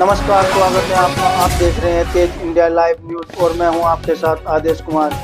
नमस्कार, स्वागत है आपका। आप देख रहे हैं तेज इंडिया लाइव न्यूज और मैं हूं आपके साथ आदेश कुमार।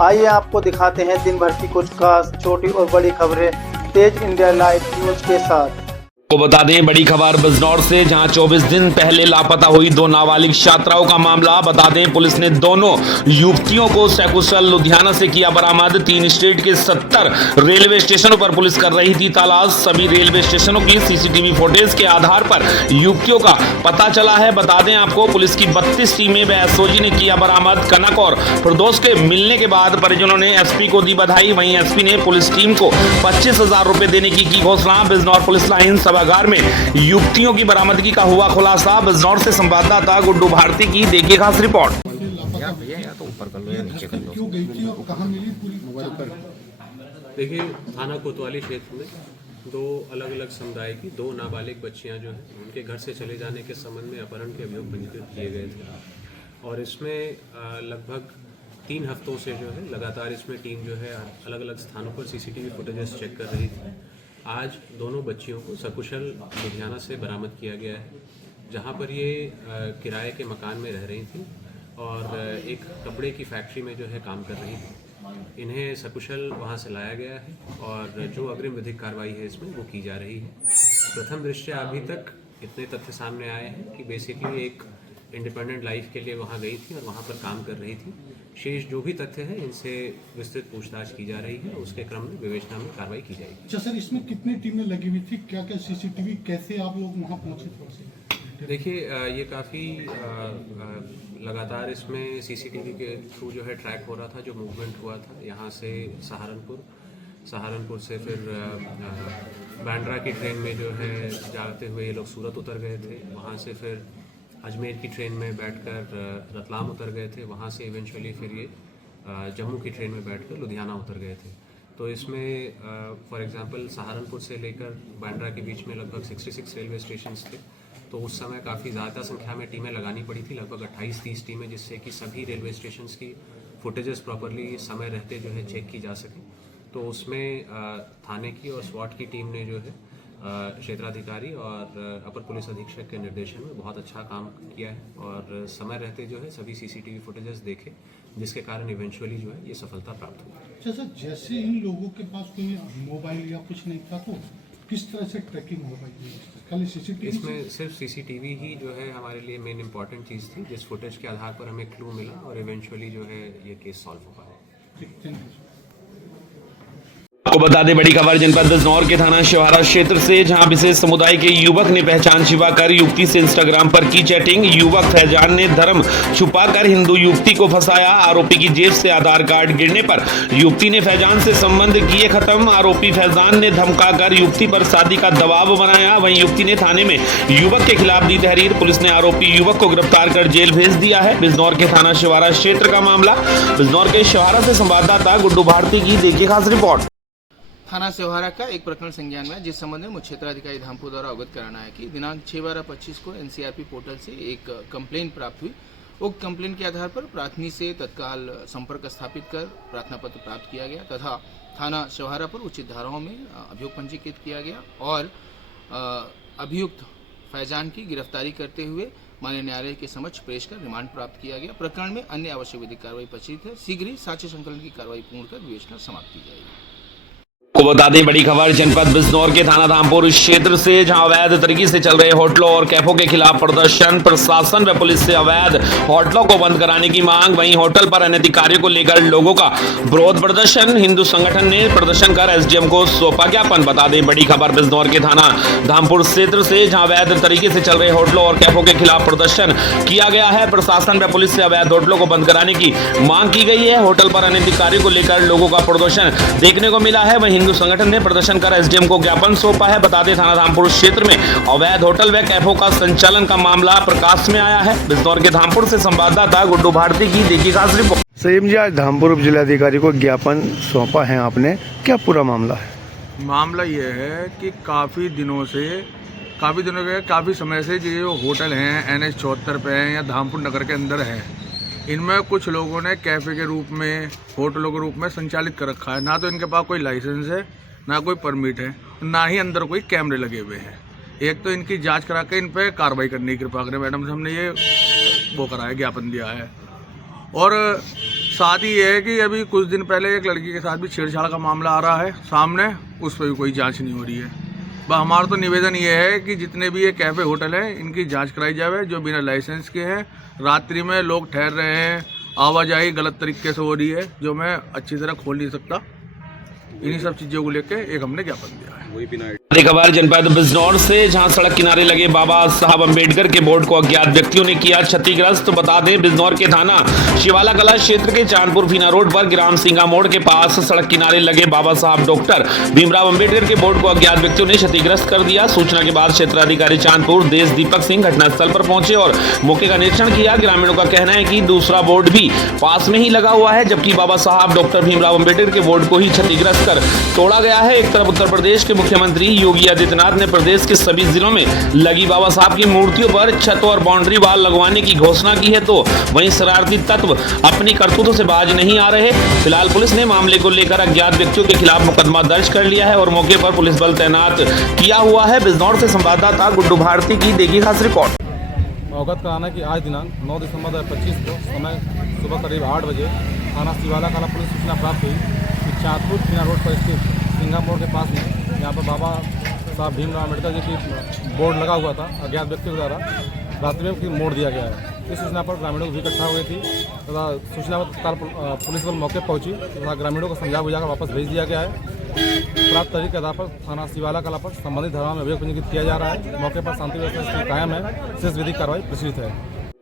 आइए आपको दिखाते हैं दिन भर की कुछ खास छोटी और बड़ी खबरें तेज इंडिया लाइव न्यूज के साथ। को बता दें, बड़ी खबर बिजनौर से, जहां 24 दिन पहले लापता हुई दो नाबालिग छात्राओं का मामला। बता दें, पुलिस ने दोनों युवतियों को सकुशल लुधियाना से किया बरामद। 3 स्टेट के 70 रेलवे स्टेशनों पर पुलिस कर रही थी तलाश। सभी रेलवे स्टेशनों की सीसीटीवी फुटेज के आधार पर युवतियों का पता चला है। बता दें आपको, पुलिस की 32 टीमें व एसओजी ने किया बरामद। कनक और फिरदौस के मिलने के बाद परिजनों ने एसपी को दी बधाई। वहीं एसपी ने पुलिस टीम को 25,000 रुपए देने की घोषणा। बिजनौर पुलिस लाइन सभागार में युवतियों की बरामदगी का हुआ खुलासा। बिजनौर से संवाददाता गुड्डू भारती की देखिए खास रिपोर्ट। तो ऊपर कर लो या नीचे कर लो। क्यों गई थी और कहाँ मिली पूरी मोबाइल पर? देखिए, थाना कोतवाली क्षेत्र में 2 अलग अलग समुदाय की 2 नाबालिग बच्चियां जो हैं, उनके घर से चले जाने के संबंध में अपहरण के अभियोग पंजीकृत किए गए थे। और इसमें लगभग 3 हफ्तों से जो है लगातार इसमें टीम जो है अलग अलग स्थानों पर सीसीटीवी फुटेजेस चेक कर रही थी। आज दोनों बच्चियों को सकुशल लुधियाना से बरामद किया गया है, जहां पर ये किराए के मकान में रह रही थी और एक कपड़े की फैक्ट्री में जो है काम कर रही थी। इन्हें सकुशल वहां से लाया गया है और जो अग्रिम विधिक कार्रवाई है इसमें वो की जा रही है। प्रथम दृष्टया अभी तक इतने तथ्य सामने आए हैं कि बेसिकली एक इंडिपेंडेंट लाइफ के लिए वहाँ गई थी और वहाँ पर काम कर रही थी। शेष जो भी तथ्य है इनसे विस्तृत पूछताछ की जा रही है, उसके क्रम में विवेचना में कार्रवाई की जाएगी। अच्छा सर, इसमें कितनी टीमें लगी हुई थी, क्या क्या सीसीटीवी, कैसे आप लोग वहाँ पहुँचे? देखिए, ये काफ़ी लगातार इसमें सीसीटीवी के थ्रू जो है ट्रैक हो रहा था। जो मूवमेंट हुआ था यहाँ से सहारनपुर से फिर बांद्रा की ट्रेन में जो है जाते हुए ये लोग सूरत उतर गए थे। वहाँ से फिर अजमेर की ट्रेन में बैठकर रतलाम उतर गए थे। वहाँ से इवेंचुअली फिर ये जम्मू की ट्रेन में बैठकर लुधियाना उतर गए थे। तो इसमें फॉर एग्जांपल सहारनपुर से लेकर बांद्रा के बीच में लगभग 66 रेलवे स्टेशन थे। तो उस समय काफ़ी ज़्यादा संख्या में टीमें लगानी पड़ी थी, लगभग 28-30 टीमें, जिससे कि सभी रेलवे स्टेशन की फुटेजेस प्रॉपरली समय रहते जो है चेक की जा सके। तो उसमें थाने की और स्वाट की टीम ने जो है क्षेत्राधिकारी और अपर पुलिस अधीक्षक के निर्देशन में बहुत अच्छा काम किया है और समय रहते जो है सभी सीसीटीवी फुटेजेस देखे, जिसके कारण इवेंचुअली जो है ये सफलता प्राप्त हुई। अच्छा सर, जैसे इन लोगों के पास कोई मोबाइल या कुछ नहीं था, तो किस तरह से ट्रैकिंग हो पाई? खाली सीसीटीवी? इसमें सिर्फ सीसीटीवी ही जो है हमारे लिए मेन इंपॉर्टेंट चीज़ थी, जिस फुटेज के आधार पर हमें क्लू मिला और इवेंचुअली जो है ये केस सॉल्व हो पाया। Thank you. आपको बता दें, बड़ी खबर जनपद बिजनौर के थाना शिवारा क्षेत्र से, जहां विशेष समुदाय के युवक ने पहचान छिपाकर युवती से इंस्टाग्राम पर की चैटिंग। युवक फैजान ने धर्म छुपाकर हिंदू युवती को फंसाया। आरोपी की जेब से आधार कार्ड गिरने पर युवती ने फैजान से संबंध किए खत्म। आरोपी फैजान ने धमकाकर युवती पर शादी का दबाव बनाया। वहीं युवती ने थाने में युवक के खिलाफ दी तहरीर। पुलिस ने आरोपी युवक को गिरफ्तार कर जेल भेज दिया है। बिजनौर के थाना शिवारा क्षेत्र का मामला। बिजनौर के शिवारा से संवाददाता गुड्डू भारती की देखिए खास रिपोर्ट। थाना सेवहारा का एक प्रकरण संज्ञान में, जिस संबंध में मुख्य क्षेत्राधिकारी धामपुर द्वारा अवगत कराना है कि दिनांक 6/12/25 को एनसीआरपी पोर्टल से एक कंप्लेन प्राप्त हुई। उक्त कंप्लेन के आधार पर प्राथमिक से तत्काल संपर्क स्थापित कर प्रार्थना पत्र प्राप्त किया गया तथा थाना सेवहारा पर उचित धाराओं में अभियोग पंजीकृत किया गया और अभियुक्त फैजान की गिरफ्तारी करते हुए माननीय न्यायालय के समक्ष पेश कर रिमांड प्राप्त किया गया। प्रकरण में अन्य आवश्यक विधिक कार्रवाई प्रचलित है। शीघ्र ही साक्ष्य संकलन की कार्रवाई पूर्ण कर विवेचना समाप्त की जाएगी। को बता दें, बड़ी खबर जनपद बिजनौर के थाना धामपुर क्षेत्र से, जहां अवैध तरीके से चल रहे होटलों और कैफों के खिलाफ प्रदर्शन। प्रशासन व पुलिस से अवैध होटलों को बंद कराने की मांग। वहीं होटल पर अनैतिक कार्यों को लेकर लोगों का विरोध प्रदर्शन। हिंदू संगठन ने प्रदर्शन कर एसडीएम को सौंपा ज्ञापन। बता दें, बड़ी खबर बिजनौर के थाना धामपुर क्षेत्र से, जहां अवैध तरीके से चल रहे होटलों और कैफों के खिलाफ प्रदर्शन किया गया है। प्रशासन व पुलिस से अवैध होटलों को बंद कराने की मांग की गई है। होटल पर अनैतिक कार्यों को लेकर लोगों का प्रदर्शन देखने को मिला है। वहीं हिंदू संगठन ने प्रदर्शन कर एसडीएम को ज्ञापन सौंपा है। बता दें, थाना धामपुर क्षेत्र में अवैध होटल व कैफों का संचालन का मामला प्रकाश में आया है। बिजनौर के धामपुर से संवाददाता गुड्डू भारती की देखिए खास रिपोर्ट। सईम जी, आज धामपुर उप जिलाधिकारी को ज्ञापन सौंपा है आपने, क्या पूरा मामला है? मामला ये है कि काफ़ी समय से जो होटल हैं NH 74 पे हैं या धामपुर नगर के अंदर हैं, इनमें कुछ लोगों ने कैफ़े के रूप में, होटलों के रूप में संचालित कर रखा है। ना तो इनके पास कोई लाइसेंस है, ना कोई परमिट है, ना ही अंदर कोई कैमरे लगे हुए हैं। एक तो इनकी जांच करा के इन पे कार्रवाई करने की कृपा करें मैडम से हमने ये वो करा है, ज्ञापन दिया है। और साथ ही ये है कि अभी कुछ दिन पहले एक लड़की के साथ भी छेड़छाड़ का मामला आ रहा है सामने, उस पर भी कोई जांच नहीं हो रही है। हमारा तो निवेदन ये है कि जितने भी ये कैफ़े होटल हैं इनकी जांच कराई जाए, जो बिना लाइसेंस के हैं, रात्रि में लोग ठहर रहे हैं, आवाजाही गलत तरीके से हो रही है, जो मैं अच्छी तरह खोल नहीं सकता। इन्हीं सब चीज़ों को लेकर एक हमने ज्ञापन दिया है। खबर जनपद बिजनौर से, जहां सड़क किनारे लगे बाबा साहब अंबेडकर के बोर्ड को अज्ञात व्यक्तियों ने किया क्षतिग्रस्त। बता दें बिजनौर के थाना शिवाला कला क्षेत्र के चांदपुर फीना रोड पर ग्राम सिंगा मोड़ के पास सड़क किनारे लगे बाबा साहब डॉक्टर भीमराव अंबेडकर के बोर्ड को अज्ञात व्यक्तियों ने क्षतिग्रस्त कर दिया। सूचना के बाद क्षेत्राधिकारी चांदपुर देश दीपक सिंह घटनास्थल पर पहुंचे और मौके का निरीक्षण किया। ग्रामीणों का कहना है कि दूसरा बोर्ड भी पास में ही लगा हुआ है, जबकि बाबा साहब डॉक्टर भीमराव अंबेडकर के बोर्ड को ही क्षतिग्रस्त कर तोड़ा गया है। एक तरफ उत्तर प्रदेश के मुख्यमंत्री योगी आदित्यनाथ ने प्रदेश के सभी जिलों में लगी बाबा साहब की मूर्तियों पर छत और बाउंड्री वाल लगवाने की घोषणा की है, तो वहीं शरारती तत्व अपनी करतूतों से बाज नहीं आ रहे। फिलहाल पुलिस ने मामले को लेकर अज्ञात व्यक्तियों के खिलाफ मुकदमा दर्ज कर लिया है और मौके पर पुलिस बल तैनात किया हुआ है। बिजनौर से संवाददाता गुड्डू भारती की देखी खास रिपोर्ट। अवगत कराना कि आज दिनांक 9 दिसंबर 2025 को समय सुबह करीब 8 बजे थाना शिवाला कला पुलिस सूचना प्राप्त हुई कि चांदपुर फीना रोड पर स्थित सिंगा मोड़ के पास में यहाँ पर बाबा साहब भीमराव अम्बेडकर जी की बोर्ड लगा हुआ था, अज्ञात व्यक्तियों द्वारा रात्रि में मोड़ दिया गया है। इस सूचना पर ग्रामीणों की भीड़ इकट्ठा हुई थी तथा सूचना पर तत्काल पुलिस बल मौके पहुंची तथा ग्रामीणों को समझा बुझाकर वापस भेज दिया गया है। प्राप्त तहरीर के आधार पर थाना शिवाला कला पर संबंधित धारा में अभियोग पंजीकृत किया जा रहा है। मौके पर शांति व्यवस्था कायम है, शेष विधिक कार्रवाई प्रचलित है।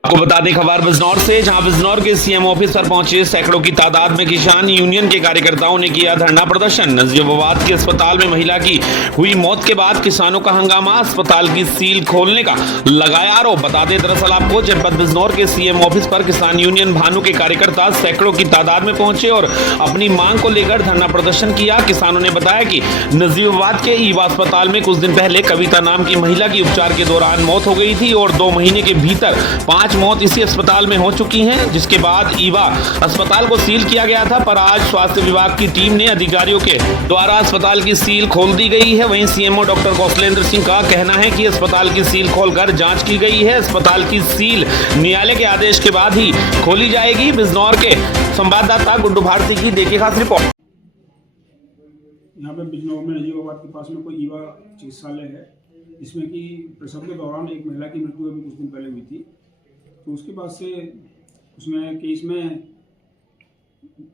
आपको बता दें खबर बिजनौर से, जहां बिजनौर के सीएम ऑफिस पर पहुंचे सैकड़ों की तादाद में किसान यूनियन के कार्यकर्ताओं ने किया धरना प्रदर्शन। नजीबाबाद के अस्पताल में महिला की हुई मौत के बाद किसानों का हंगामा, अस्पताल की सील खोलने का लगाया आरोप। बता दें दरअसल आपको जनपद बिजनौर के सीएम ऑफिस पर किसान यूनियन भानु के कार्यकर्ता सैकड़ों की तादाद में पहुंचे और अपनी मांग को लेकर धरना प्रदर्शन किया। किसानों ने बताया कि नजीबाबाद के ईवा अस्पताल में कुछ दिन पहले कविता नाम की महिला की उपचार के दौरान मौत हो गई थी और 2 महीने के भीतर 5 मौत इसी अस्पताल में हो चुकी हैं, जिसके बाद ईवा अस्पताल को सील किया गया था। पर आज स्वास्थ्य विभाग की टीम ने अधिकारियों के द्वारा अस्पताल की सील खोल दी गई है। वहीं सीएमओ डॉक्टर कौशलेंद्र सिंह का कहना है कि अस्पताल की सील खोलकर जांच की गई है। अस्पताल की सील न्यायालय के आदेश के बाद ही खोली जाएगी। बिजनौर के संवाददाता गुड्डू भारती की देखिए खास रिपोर्ट। यहाँ पे बिजनौर में नजीबाबाद के पास में कोई ईवा चिकित्सालय है, जिसमें कि प्रसव के दौरान एक महिला की मृत्यु अभी कुछ दिन पहले हुई थी। तो उसके बाद से उसमें केस में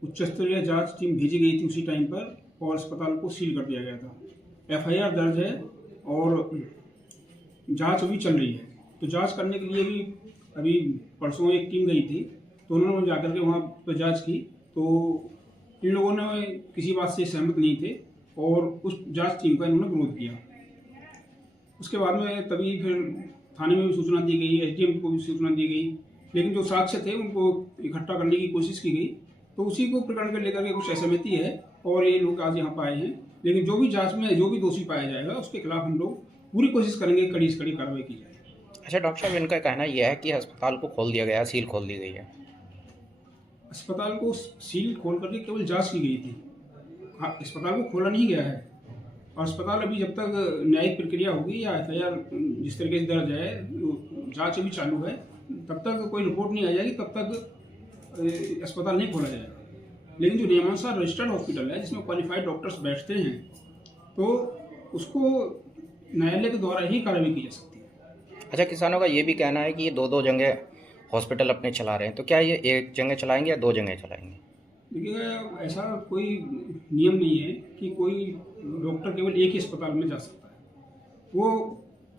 उच्च स्तरीय जांच टीम भेजी गई थी उसी टाइम पर और अस्पताल को सील कर दिया गया था। एफआईआर दर्ज है और जांच अभी चल रही है। तो जांच करने के लिए भी अभी परसों एक टीम गई थी, तो उन्होंने जाकर के वहाँ पर जांच की। तो इन लोगों ने किसी बात से सहमत नहीं थे और उस जांच टीम का इन्होंने विरोध किया। उसके बाद में तभी फिर थाने में भी सूचना दी गई, एसडीएम को भी सूचना दी गई, लेकिन जो साक्ष्य थे उनको इकट्ठा करने की कोशिश की गई। तो उसी को प्रकरण को लेकर के कुछ असहमति है और ये लोग आज यहाँ पाए हैं। लेकिन जो भी जांच में जो भी दोषी पाया जाएगा उसके खिलाफ हम लोग पूरी कोशिश करेंगे, कड़ी से कड़ी कार्रवाई की जाए। अच्छा डॉक्टर साहब, इनका कहना यह है कि अस्पताल को खोल दिया गया, सील खोल दी गई है। अस्पताल को सील खोल करके केवल जाँच की गई थी, अस्पताल को खोला नहीं गया है। अस्पताल अभी जब तक न्यायिक प्रक्रिया होगी या एफआईआर जिस तरीके से दर्ज है, जांच अभी चालू है, तब तक कोई रिपोर्ट नहीं आ जाएगी, तब तक अस्पताल नहीं खोला जाएगा। लेकिन जो नियमानुसार रजिस्टर्ड हॉस्पिटल है जिसमें क्वालिफाइड डॉक्टर्स बैठते हैं, तो उसको न्यायालय के द्वारा ही कार्रवाई की जा सकती है। अच्छा, किसानों का ये भी कहना है कि ये 2-2 जगह हॉस्पिटल अपने चला रहे हैं, तो क्या ये एक जगह चलाएंगे या 2 जगह चलाएंगे? देखिए, ऐसा कोई नियम नहीं है कि कोई डॉक्टर केवल एक ही अस्पताल में जा सकता है। वो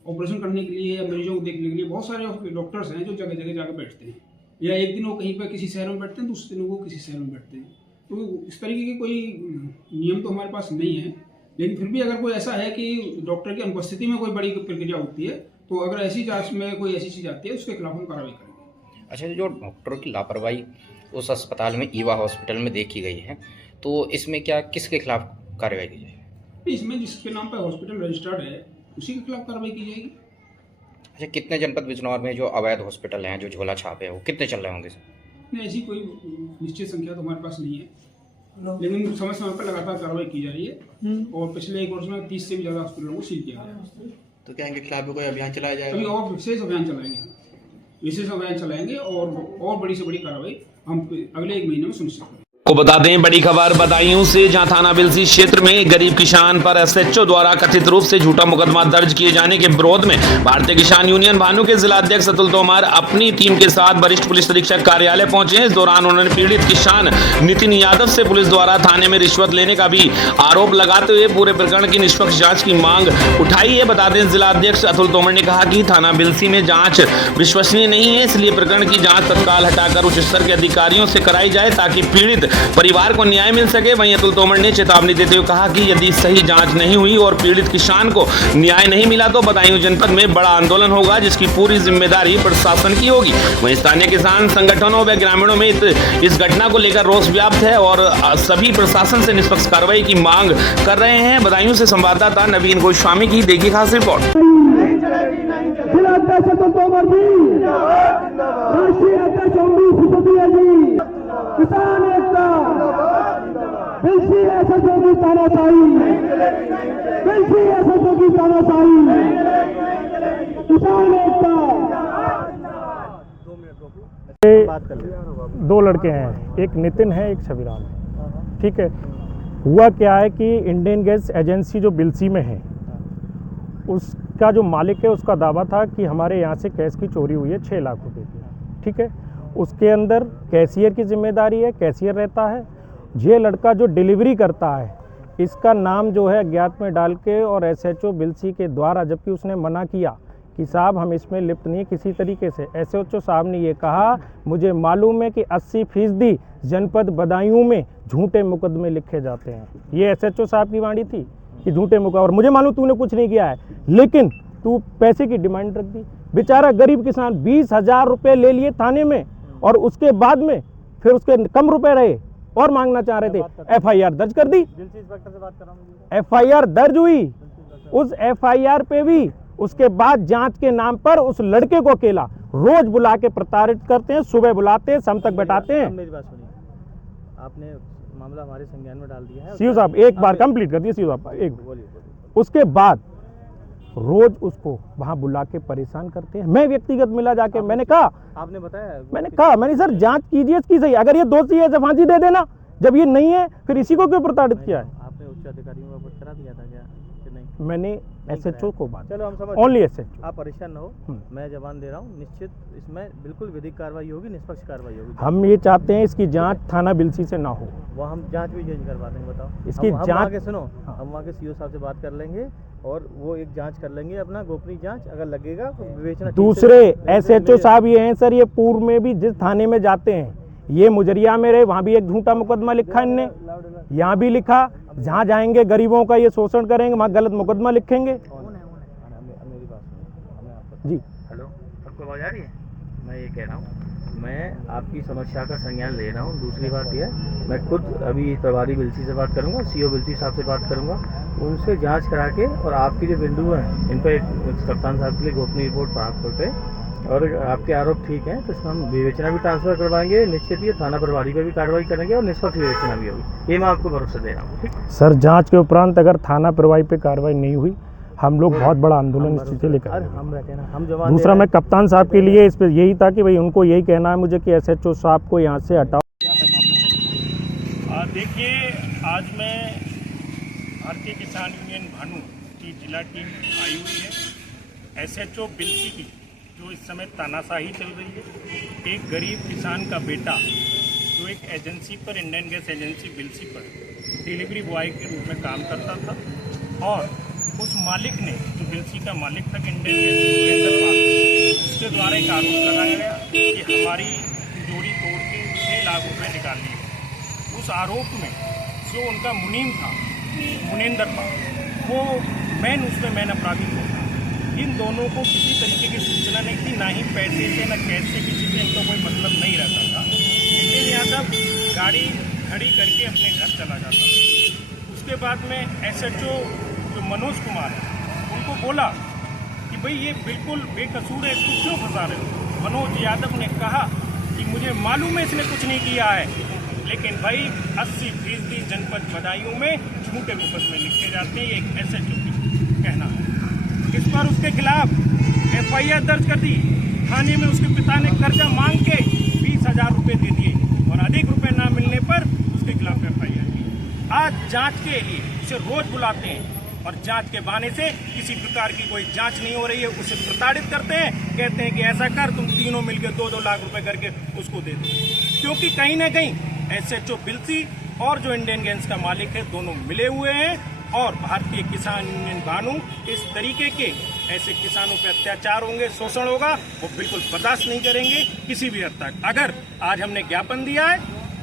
ऑपरेशन करने के लिए या मरीजों को देखने के लिए बहुत सारे डॉक्टर्स हैं जो जगह जगह जाकर बैठते हैं, या एक दिन वो कहीं पर किसी शहर में बैठते हैं, दूसरे दिन वो किसी शहर में बैठते हैं। तो इस तरीके की कोई नियम तो हमारे पास नहीं है। लेकिन फिर भी अगर कोई ऐसा है कि डॉक्टर की अनुपस्थिति में कोई बड़ी प्रक्रिया होती है, तो अगर ऐसी जाँच में कोई ऐसी चीज़ आती है उसके खिलाफ हम कार्रवाई करेंगे। अच्छा, जो डॉक्टरों की लापरवाही उस अस्पताल में ईवा हॉस्पिटल में देखी गई है, तो इसमें क्या किसके खिलाफ कार्रवाई की जाएगी? इसमें जिसके नाम पर हॉस्पिटल रजिस्टर्ड है उसी के खिलाफ कार्रवाई की जाएगी। अच्छा, कितने जनपद बिजनौर में जो अवैध हॉस्पिटल हैं, जो झोला छापे हैं, वो कितने चल रहे होंगे? नहीं, ऐसी कोई निश्चित संख्या तो हमारे पास नहीं है, लेकिन समय समय पर लगातार कार्रवाई की जा रही है और पिछले 1 वर्ष में 30 से भी ज़्यादा हॉस्पिटलों को सील किया गया है। तो क्या इनके खिलाफ भी कोई अभियान चलाया अभी जाएगा? और विशेष अभियान चलाएंगे, विशेष अभियान चलाएंगे और बड़ी से बड़ी कार्रवाई हम अगले 1 महीने में सुनिश्चित करेंगे। को बता दें बड़ी खबर बदायूं से, जहां थाना बिलसी क्षेत्र में गरीब किसान पर एसएचओ द्वारा कथित रूप से झूठा मुकदमा दर्ज किए जाने के विरोध में भारतीय किसान यूनियन भानु के जिलाध्यक्ष अतुल तोमर अपनी टीम के साथ वरिष्ठ पुलिस अधीक्षक कार्यालय पहुंचे। इस दौरान उन्होंने पीड़ित किसान नितिन यादव से पुलिस द्वारा थाने में रिश्वत लेने का भी आरोप लगाते हुए पूरे प्रकरण की निष्पक्ष जाँच की मांग उठाई है। बता दें जिलाध्यक्ष अतुल तोमर ने कहा कि थाना बिलसी में जाँच विश्वसनीय नहीं है, इसलिए प्रकरण की जाँच तत्काल हटाकर उच्च स्तर के अधिकारियों से कराई जाए ताकि पीड़ित परिवार को न्याय मिल सके। वहीं अतुल तोमर ने चेतावनी देते हुए कहा कि यदि सही जांच नहीं हुई और पीड़ित किसान को न्याय नहीं मिला तो बदायूं जनपद में बड़ा आंदोलन होगा, जिसकी पूरी जिम्मेदारी प्रशासन की होगी। वहीं स्थानीय किसान संगठनों व ग्रामीणों में इस घटना को लेकर रोष व्याप्त है और सभी प्रशासन से निष्पक्ष कार्रवाई की मांग कर रहे हैं। बदायूं से संवाददाता नवीन गोस्वामी की देखिए खास रिपोर्ट। किसान एकता बिलसी एसएचओ की तानाशाही, बिलसी एसएचओ की तानाशाही, किसान एकता। 2 लड़के हैं, एक नितिन है, एक छविराम है। ठीक है, हुआ क्या है कि इंडियन गैस एजेंसी जो बिलसी में है उसका जो मालिक है उसका दावा था कि हमारे यहाँ से कैश की चोरी हुई है 6 लाख रुपए की। ठीक है, उसके अंदर कैशियर की जिम्मेदारी है, कैशियर रहता है। ये लड़का जो डिलीवरी करता है इसका नाम जो है अज्ञात में डाल के और एसएचओ बिलसी के द्वारा, जबकि उसने मना किया कि साहब हम इसमें लिप्त नहीं किसी तरीके से। एसएचओ साहब ने ये कहा मुझे मालूम है कि 80% जनपद बदायूं में झूठे मुकदमे लिखे जाते हैं। ये एसएचओ साहब की वाणी थी कि झूठे मुकदमे, और मुझे मालूम तूने कुछ नहीं किया है, लेकिन तू पैसे की डिमांड रख दी। बेचारा गरीब किसान 20,000 रुपये ले लिए थाने में और उसके बाद में फिर उसके कम रुपए रहे और मांगना चाह रहे थे। एफआईआर दर्ज कर दी, एफआईआर दर्ज हुई। उस एफआईआर पे भी उसके बाद जांच के नाम पर उस लड़के को अकेला रोज बुला के प्रताड़ित करते हैं, सुबह बुलाते हैं, शाम तक बैठाते हैं। मेरी बात सुनिए, आपने मामला हमारे संज्ञान में डाल दिया है। सीओ साहब एक बार कंप्लीट कर दिए सीओ साहब, एक उसके बाद रोज उसको वहां बुला के परेशान करते हैं। मैं व्यक्तिगत मिला जाके मैंने कहा, आपने बताया, मैंने सर जांच कीजिए इसकी सही, अगर ये दोषी है तो फांसी दे देना, जब ये नहीं है फिर इसी को क्यों प्रताड़ित किया है? आपने उच्च अधिकारियों को अवगत करा दिया था क्या कि नहीं? मैंने एसएचओ को बात, चलो हम समझ, ओनली एसएचओ। आप परेशान न हो, मैं जवान दे रहा हूँ, निश्चित इसमें बिल्कुल विधिक कार्रवाई होगी, निष्पक्ष कार्रवाई होगी। हम ये चाहते हैं इसकी जांच थाना बिलसी से ना हो, वो हम जांच भी चेंज करवा देंगे। बताओ इसकी हम जांच के सुनो, हम वहाँ के सीओ साहब से बात कर लेंगे और वो एक जांच कर लेंगे, अपना गोपनीय जांच, अगर लगेगा तो विवेचना। दूसरे एसएचओ साहब ये हैं सर, ये पूर्व में भी जिस थाने में जाते हैं, ये मुजरिया में रहे, वहाँ भी एक झूठा मुकदमा लिखा इनने, यहाँ भी लिखा, जहाँ जाएंगे गरीबों का ये शोषण करेंगे वहाँ गलत मुकदमा लिखेंगे। जी हेलो, आपको आवाज़ आ रही है? मैं ये कह रहा हूँ, मैं आपकी समस्या का संज्ञान ले रहा हूँ। दूसरी बात यह है, मैं खुद अभी प्रभारी बिलसी से बात करूँगा, सीओ बिलसी साहब से बात करूँगा, उनसे जांच करा के, और आपके जो बिंदु हैं इन पर कप्तान साहब के लिए गोपनीय रिपोर्ट प्राप्त पे, और आपके आरोप ठीक हैं तो इसमें हम विवेचना भी ट्रांसफर करवाएंगे। निश्चित ही थाना प्रभारी पर भी कार्रवाई करेंगे और निष्पक्ष विवेचना भी होगी, ये मैं आपको भरोसा दे रहा हूँ। ठीक सर, जाँच के उपरांत अगर थाना प्रभारी पे कार्रवाई नहीं हुई हम लोग बहुत बड़ा आंदोलन इस चीज़ से लेकर। हम रहते हैं ना, हम जवान। दूसरा मैं कप्तान साहब के लिए इस पर यही था कि भाई उनको यही कहना है मुझे कि एसएचओ साहब को यहाँ से हटाओ। देखिए, आज मैं भारतीय किसान यूनियन भानु की जिला टीम आई हुई है। एसएचओ बिलसी की जो इस समय तानाशाही चल रही है, एक गरीब किसान का बेटा जो एक एजेंसी पर, इंडियन गैस एजेंसी बिलसी पर डिलीवरी बॉय के रूप में काम करता था, और उस मालिक ने, जो बिलसी का मालिक था इंडियन गैस सुरेंद्र पाल, उसके द्वारा एक आरोप लगाया गया कि हमारी तिजोरी तोड़ के 6 लाख रुपए निकाल लिए। उस आरोप में जो उनका मुनीम था, मुनेंद्र पाल, वो उसमें अपराधी था। इन दोनों को किसी तरीके की सूचना नहीं थी, ना ही पैसे से, ना कैश से, किसी से इनका कोई मतलब नहीं रहता था। नितिन यादव गाड़ी खड़ी करके अपने घर चला जाता था। उसके बाद में एसएचओ जो मनोज कुमार है, उनको बोला कि भाई ये बिल्कुल बेकसूर है, इसको क्यों फंसा रहे हो? मनोज यादव ने कहा कि मुझे मालूम है इसने कुछ नहीं किया है, लेकिन भाई 80% जनपद बदायूं में झूठे मुकदमे लिखे जाते हैं, ये एक एसएचओ की कहना है। इस पर उसके खिलाफ FIR दर्ज कर दी। थाने में उसके पिता ने कर्जा मांग के 20,000 रुपये दे दिए और अधिक रुपए ना मिलने पर उसके खिलाफ FIR की। आज जांच के लिए उसे रोज बुलाते हैं और जांच के बहाने से किसी प्रकार की कोई जांच नहीं हो रही है, उसे प्रताड़ित करते हैं, कहते हैं कि ऐसा कर, तुम तीनों मिलकर 2-2 लाख रुपए करके उसको दे दो। क्योंकि कहीं ना कहीं SHO बिल्सी और जो इंडियन गैस का मालिक है दोनों मिले हुए हैं और भारतीय किसान यूनियन भानु इस तरीके के ऐसे किसानों पे अत्याचार होंगे, शोषण होगा, वो बिल्कुल बर्दाश्त नहीं करेंगे किसी भी हद तक। अगर आज हमने ज्ञापन दिया है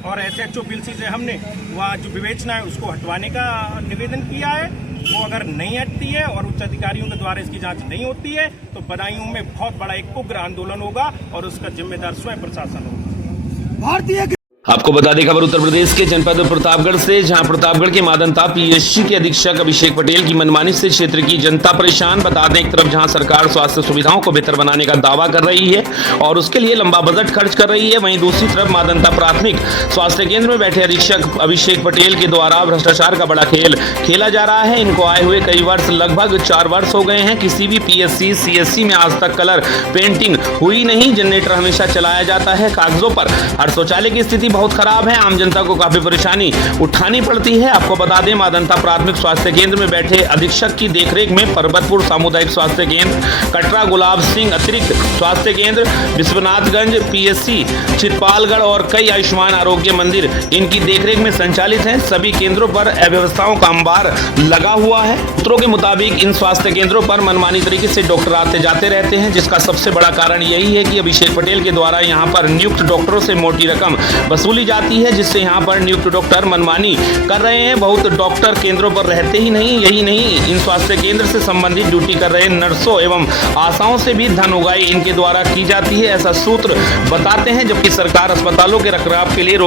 और SHO बिल्सी से हमने वहाँ जो विवेचना है उसको हटवाने का निवेदन किया है, वो अगर नहीं हटती है और उच्च अधिकारियों के द्वारा इसकी जांच नहीं होती है तो बदायूं में बहुत बड़ा एक उग्र आंदोलन होगा और उसका जिम्मेदार स्वयं प्रशासन होगा। भारतीय आपको बता दें खबर उत्तर प्रदेश के जनपद प्रतापगढ़ से, जहां प्रतापगढ़ के मादनता PSC के अधीक्षक अभिषेक पटेल की मनमानी से क्षेत्र की जनता परेशान। बता दें एक तरफ जहां सरकार स्वास्थ्य सुविधाओं को बेहतर बनाने का दावा कर रही है और उसके लिए लंबा बजट खर्च कर रही है, वहीं दूसरी तरफ मादनता प्राथमिक स्वास्थ्य केंद्र में बैठे अधीक्षक अभिषेक पटेल के द्वारा भ्रष्टाचार का बड़ा खेल खेला जा रहा है। इनको आए हुए कई वर्ष, लगभग 4 वर्ष हो गए हैं, किसी भी PSC CSC में आज तक कलर पेंटिंग हुई नहीं। जनरेटर हमेशा चलाया जाता है कागजों पर। हर शौचालय की स्थिति बहुत खराब है, आम जनता को काफी परेशानी उठानी पड़ती है। आपको बता दें मादनता प्राथमिक स्वास्थ्य केंद्र में बैठे अधीक्षक की देखरेख में पर्वतपुर सामुदायिक स्वास्थ्य केंद्र, कटरा गुलाब सिंह अतिरिक्त स्वास्थ्य केंद्र, विश्वनाथगंज PSC, चितपालगढ़ और कई आयुष्मान आरोग्य मंदिर इनकी देखरेख में संचालित हैं। सभी केंद्रों पर अव्यवस्थाओं का अंबार लगा हुआ है। सूत्रों के मुताबिक इन स्वास्थ्य केंद्रों पर मनमानी तरीके से डॉक्टर आते जाते रहते हैं, जिसका सबसे बड़ा कारण यही है कि अभिषेक पटेल के द्वारा यहाँ पर नियुक्त डॉक्टरों से मोटी रकम वसूली जाती है, जिससे यहाँ पर नियुक्त डॉक्टर मनमानी कर रहे हैं। बहुत डॉक्टर केंद्रों पर रहते ही नहीं, यही नहीं, इन स्वास्थ्य केंद्र से संबंधित ड्यूटी कर रहे नर्सों एवं आशाओं से भी धन उगाई इनके द्वारा की जाती है, ऐसा सूत्र बताते हैं। जबकि सरकार अस्पतालों के रखरखाव के लिए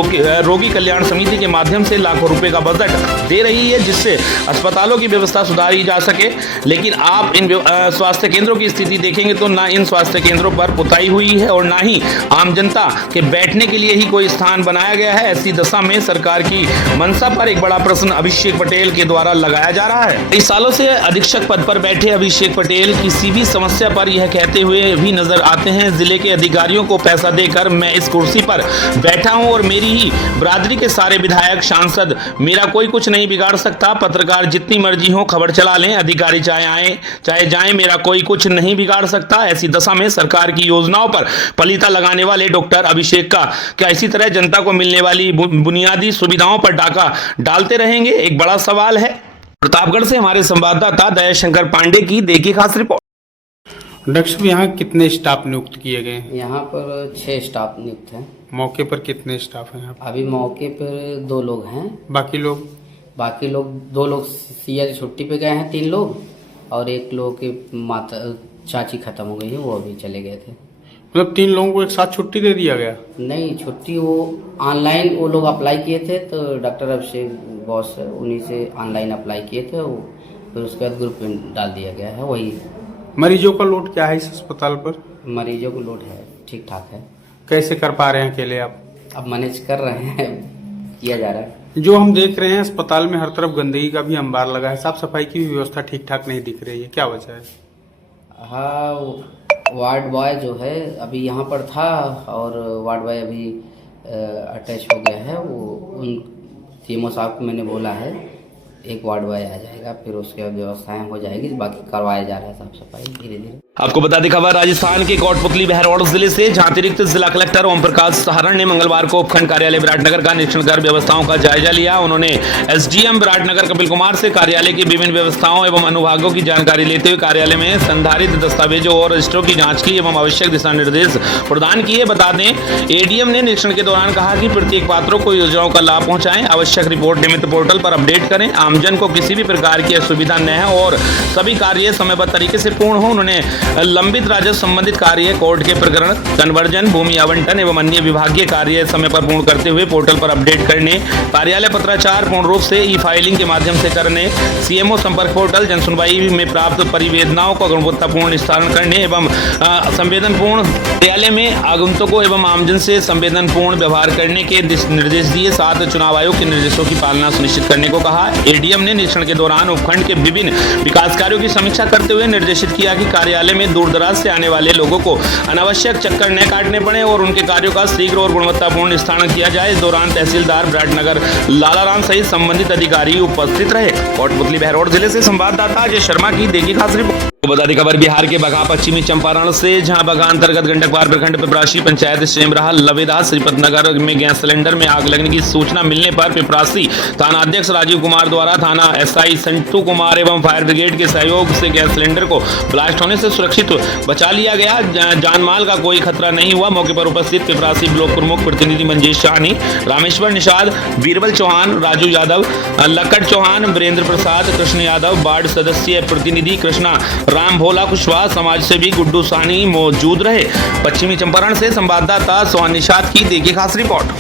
रोगी कल्याण समिति के माध्यम से लाखों रुपए का बजट दे रही है, जिससे अस्पतालों की व्यवस्था सुधारी जा सके। लेकिन आप इन स्वास्थ्य केंद्रों की स्थिति देखेंगे तो ना इन स्वास्थ्य केंद्रों पर पुताई हुई है और ना ही आम जनता के बैठने के लिए ही कोई स्थान बनाया गया है। ऐसी दशा में सरकार की मंशा पर एक बड़ा प्रश्न अभिषेक पटेल के द्वारा लगाया जा रहा है। कई सालों से अधीक्षक पद पर बैठे अभिषेक पटेल किसी भी समस्या पर यह कहते हुए भी नजर आते हैं, जिले के अधिकारियों को पैसा देकर मैं इस कुर्सी पर बैठा हूं और मेरी ही बिरादरी के सारे विधायक सांसद मेरा कोई कुछ नहीं बिगाड़ सकता। पत्रकार जितनी मर्जी हो खबर चला लें, अधिकारी चाहे आए चाहे जाएं, मेरा कोई कुछ नहीं बिगाड़ सकता। ऐसी दशा में सरकार की योजनाओं पर पलीता लगाने वाले डॉक्टर अभिषेक का क्या इसी तरह जनता को मिलने वाली बुनियादी सुविधाओं पर डाका डालते रहेंगे? एक बड़ा सवाल है। प्रतापगढ़ से हमारे संवाददाता दयाशंकर पांडे की देखिए खास रिपोर्ट। डॉक्टर साहब यहाँ कितने स्टाफ नियुक्त किए गए हैं? यहाँ पर 6 स्टाफ नियुक्त हैं। मौके पर कितने स्टाफ हैं यहाँ पर? अभी मौके पर 2 लोग हैं। बाकी लोग 2 लोग सीआर छुट्टी पे गए हैं, 3 लोग, और 1 लोग की माता चाची खत्म हो गई है, वो अभी चले गए थे। मतलब 3 लोगों को एक साथ छुट्टी दे दिया गया? नहीं, छुट्टी वो ऑनलाइन वो लोग अप्लाई किए थे, तो डॉक्टर अभिषेक बॉस उन्हीं से ऑनलाइन अप्लाई किए थे, वो फिर उसके बाद ग्रुप में डाल दिया गया है। वही मरीजों का लोड क्या है इस अस्पताल पर? मरीजों का लोड है, ठीक ठाक है। कैसे कर पा रहे हैं अकेले आप? अब मैनेज कर रहे हैं, किया जा रहा है। जो हम देख रहे हैं अस्पताल में हर तरफ गंदगी का भी अंबार लगा है, साफ सफाई की भी व्यवस्था ठीक ठाक नहीं दिख रही है, क्या वजह है? हाँ, वार्ड बॉय जो है अभी यहाँ पर था और वार्ड बॉय अभी अटैच हो गया है। वो उन CMO साहब को मैंने बोला है, एक वार्ड बॉय आ जाएगा, फिर उसके बाद व्यवस्थाएं हो जाएगी, बाकी करवाया जा रहा है साफ सफाई धीरे धीरे। आपको बता दें खबर राजस्थान के कोटपुतली बहरौल जिले से, जहां अतिरिक्त जिला कलेक्टर ओम प्रकाश सहारण ने मंगलवार को उपखंड कार्यालय विराटनगर का निरीक्षण कर व्यवस्थाओं का जायजा लिया। उन्होंने SDM विराटनगर कपिल कुमार से कार्यालय की विभिन्न व्यवस्थाओं एवं अनुभागों की जानकारी लेते हुए कार्यालय में संधारित दस्तावेजों और रजिस्टरों की जाँच की एवं आवश्यक दिशा निर्देश प्रदान किए। बता दें ADM ने निरीक्षण के दौरान कहा कि प्रत्येक पात्रों को योजनाओं का लाभ पहुंचाएं, आवश्यक रिपोर्ट निमित्त पोर्टल पर अपडेट करें, आमजन को किसी भी प्रकार की असुविधा न हो और सभी कार्य समयबद्ध तरीके से पूर्ण हो। उन्होंने लंबित राजस्व संबंधित कार्य, कोर्ट के प्रकरण, कन्वर्जन, भूमि आवंटन एवं अन्य विभागीय कार्य समय पर पूर्ण करते हुए पोर्टल पर अपडेट करने, कार्यालय पत्राचार पूर्ण रूप से ई-फाइलिंग के माध्यम से करने, CMO संपर्क पोर्टल जन सुनवाई में प्राप्त परिवेदनाओं को गुणवत्तापूर्ण निस्तारण करने एवं संवेदनपूर्ण कार्यालय में आगंतुकों एवं आमजन से संवेदनपूर्ण व्यवहार करने के निर्देश दिए। साथ चुनाव आयोग के निर्देशों की पालना सुनिश्चित करने को कहा। एडीएम ने निरीक्षण के दौरान उपखंड के विभिन्न विकास कार्यों की समीक्षा करते हुए निर्देशित किया कि कार्यालय में दूर दराज से आने वाले लोगों को अनावश्यक चक्कर न काटने पड़े और उनके कार्यों का शीघ्र और गुणवत्तापूर्ण निस्तारण किया जाए। इस दौरान तहसीलदार विराटनगर लालाराम सहित संबंधित अधिकारी उपस्थित रहे। कोटपुतली बहरौड़ जिले से संवाददाता अजय शर्मा की देखी खास रिपोर्ट। बता दी खबर बिहार के बगहा पश्चिमी चंपारण से, जहां बगहा अंतर्गत गंडकवार प्रखंड पिपरासी पंचायत सेमराहा लवेदा श्रीपत नगर में गैस सिलेंडर में आग लगने की सूचना मिलने पर पिपरासी थाना अध्यक्ष राजीव कुमार द्वारा थाना एसआई संटू कुमार एवं फायर ब्रिगेड के सहयोग से गैस सिलेंडर को ब्लास्ट होने से सुरक्षित बचा लिया गया। जान माल का कोई खतरा नहीं हुआ। मौके पर उपस्थित पिपरासी ब्लॉक प्रमुख प्रतिनिधि मंजेश शाहनी, रामेश्वर निषाद, बीरबल चौहान, राजू यादव, लक्कड़ चौहान, वीरेंद्र प्रसाद, कृष्ण यादव, वार्ड सदस्य प्रतिनिधि कृष्णा राम भोला कुशवाहा, समाज सेवी गुड्डू साहनी मौजूद रहे। पश्चिमी चंपारण से संवाददाता सोहन निषाद की देखी खास रिपोर्ट।